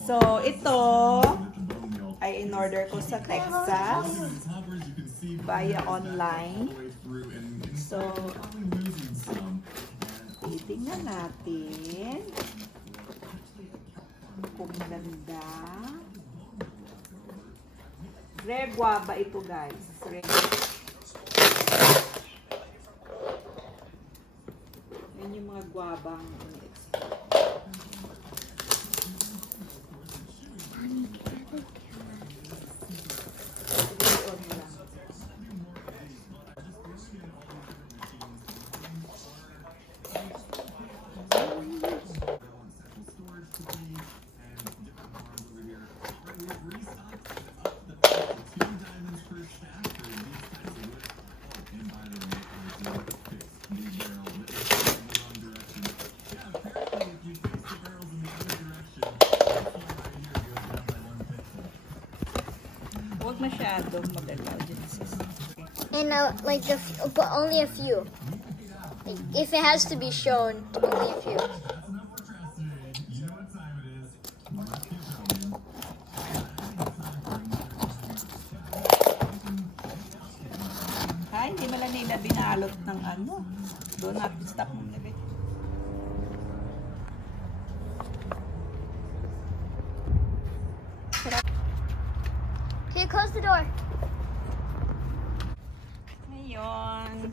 So, ito ay in-order ko sa Texas via online. So, titingnan natin kung maganda. Rare Guava ito, guys. Yan yung mga guavang in-export. Huwag masyadong magalaw dyan, sis. And like but only a few. Like, if it has to be shown, only a few. Ay, hindi mala nila binalot ng ano. Doon natin stop mo na. Okay, close the door. Ngayon.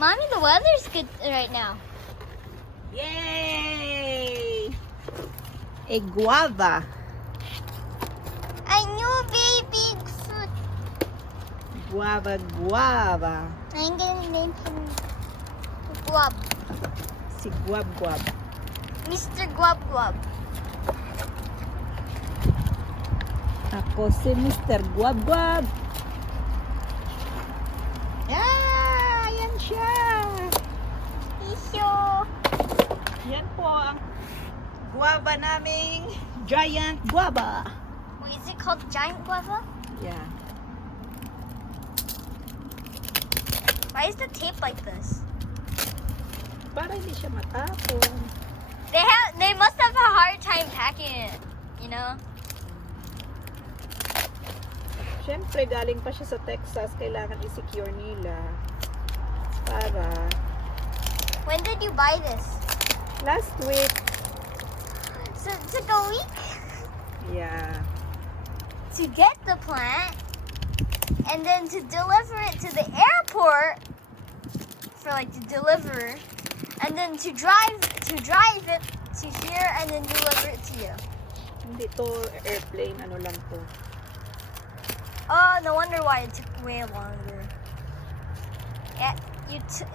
Mommy, the weather's good right now. Yay! A guava. A new baby fruit. Guava. I'm gonna name him Guab. Si Guab. Mr. Guab. Ako si Mr. Guab. Yan siya. Isyo. Yan po ang guava naming giant guava. Wait, is it called giant guava? Yeah. Why is the tape like this? Para hindi siya matapon. They must have a hard time packing it, you know? Siyempre, galing pa siya sa Texas. Kailangan i-secure nila. Para... When did you buy this? Last week. So it took a week Yeah. to get the plant, and then to deliver it to the airport for like to deliver, and then to drive it to here and then deliver it to you. Hindi to airplane. Ano lang to. Oh, no wonder why it took way longer. Yeah, they took.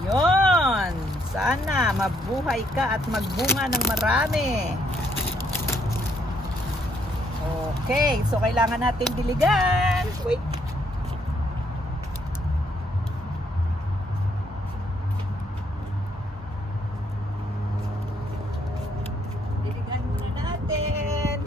Yun! Sana mabuhay ka at magbunga ng marami. Okay, so kailangan natin diligan. Wait. Diligan muna natin.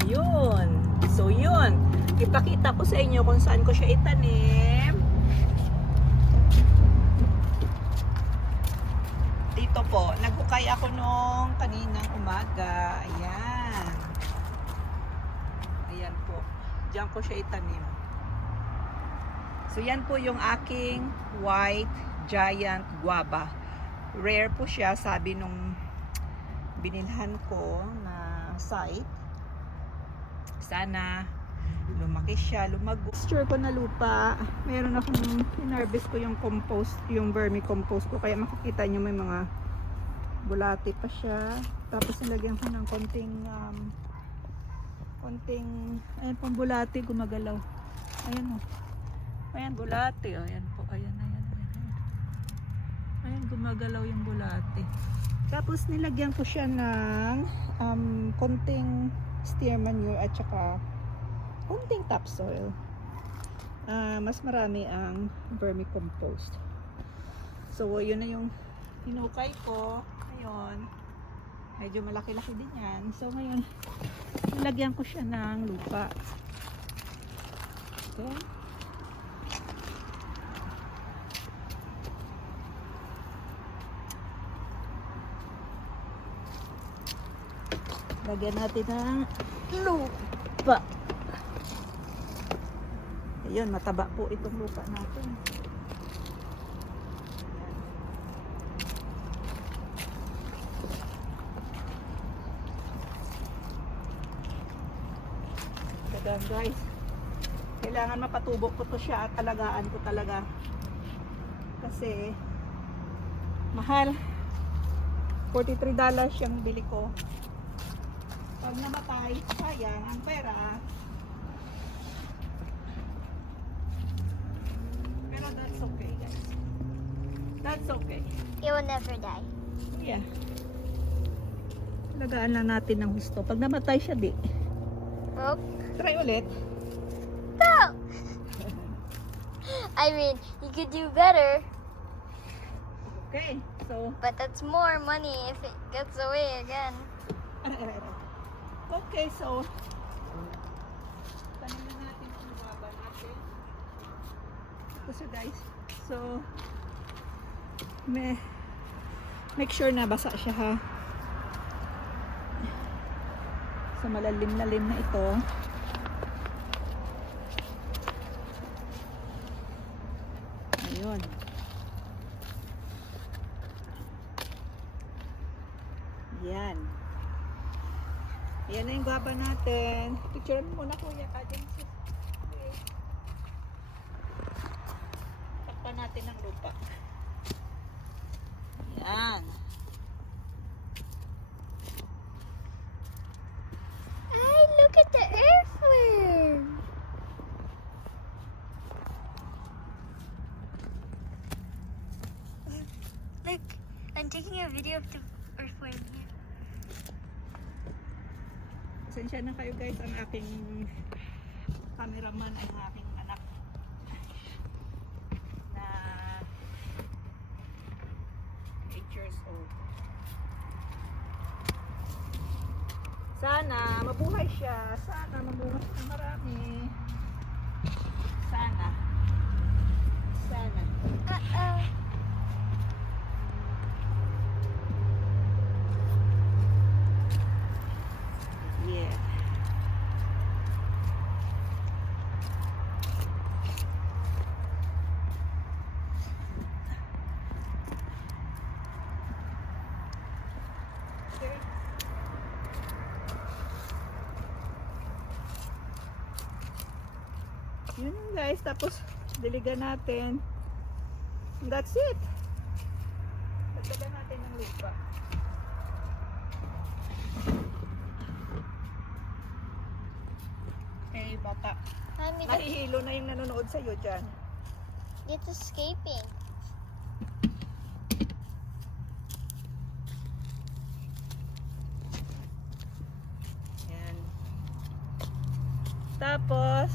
Ayun. So yun, ipakita ko sa inyo kung saan ko siya itanim. Dito po, naghukay ako nung kaninang umaga. Ayan. Ayan po. Diyan ko siya itanim. So yan po yung aking white giant guava. Rare po siya, sabi nung binilhan ko na site. Sana lumaki siya, lumago. Texture ko na lupa. Meron akong hinarvest ko yung compost, yung vermicompost ko. Kaya makikita nyo may mga bulati pa siya. Tapos nilagyan ko ng konting ayan pong bulati, gumagalaw. Ayan o. Ayan bulati. Ayan po. Ayan. Ayan, gumagalaw yung bulati. Tapos nilagyan ko siya ng konting steer manure at saka konting topsoil. Mas marami ang vermicompost. So yun na yung hinukay ko. Ayun. Medyo malaki-laki din yan. So ngayon, nilagyan ko siya ng lupa. Okay. Lagyan natin ng lupa. Ayun, mataba po itong lupa natin. Ayan. Guys, kailangan mapatubo ko to siya at alagaan ko talaga. Kasi mahal. $43 yung bili ko. Pag namatay, sayang ang pera. Pero that's okay, guys. That's okay. It will never die. Yeah. Lagaan lang natin ng gusto. Pag namatay siya, di. Oh. Try ulit. No! I mean, you could do better. Okay, so. But that's more money if it gets away again. Okay, so. Tanim na natin ang guava natin. So guys, so. Make sure na basa siya ha. So malalim-lalim na ito. Ayun. Yan. Yan na yung guava natin. Picture mo muna kuya. Okay. Takpan natin ng lupa. Yan. Hey, look at the earthworm. Look, I'm taking a video of the earthworm here. Pasensya na kayo guys, ang aking cameraman ay ang aking anak na 8 years old. Sana mabuhay siya. Sana mabuhay siya marami. Sana. Sana. Uh-oh. Yeah. Okay. Yun yung guys, tapos diligan natin. And that's it. Dagdagan natin ng lupa. Okay, bata. Mommy, Nahihilo na yung nanonood sa'yo dyan. it's escaping. Yan. Tapos,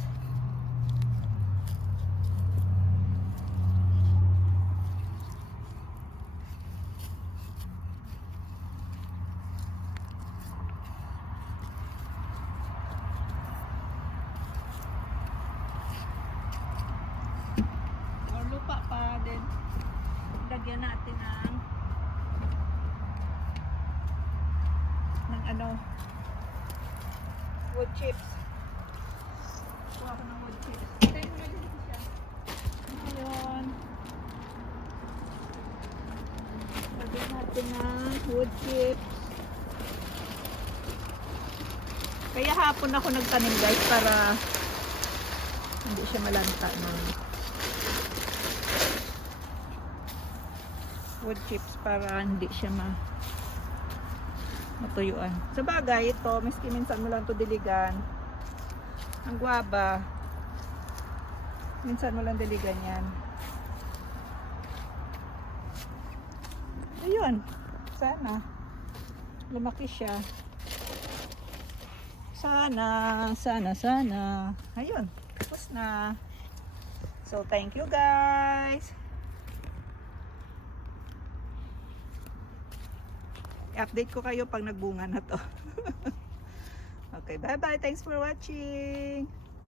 or lupa pa din. Lagyan natin ng ano, wood chips. Kuha ko ng wood chips. Tayo mo na dito siya. Ngayon, lagyan natin ng wood chips. Kaya hapon ako nagtanim guys para hindi siya malanta ng wood chips para hindi siya matuyuan. Sa bagay, ito, miski minsan mo lang ito diligan. Ang guava, minsan mo lang diligan yan. Ayun, sana lumaki siya. Sana. Ayun, tapos na. So, thank you guys. update ko kayo pag nagbunga na to. Okay, bye-bye. Thanks for watching.